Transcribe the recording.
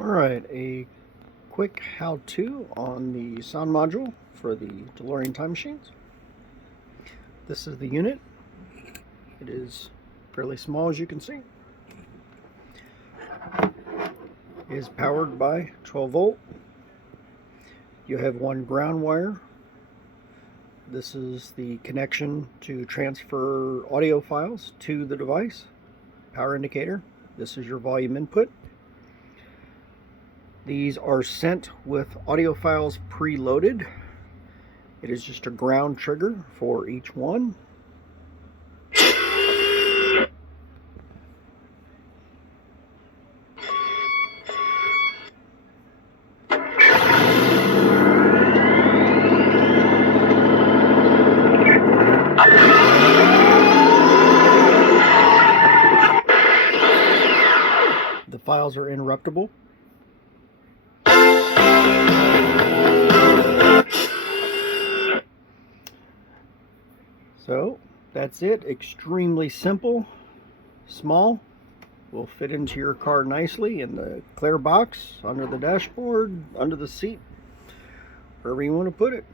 Alright, a quick how-to on the sound module for the DeloreanTime machines. This is the unit. It is fairly small, as you can see. It is powered by 12 volt. You have one ground wire. This is the connection to transfer audio files to the device. Power indicator. This is your volume input. These are sent with audio files preloaded. It is just a ground trigger for each one. The files are interruptible. So that's it. Extremely simple, small, will fit into your car nicely in the clear box, under the dashboard, under the seat, wherever you want to put it.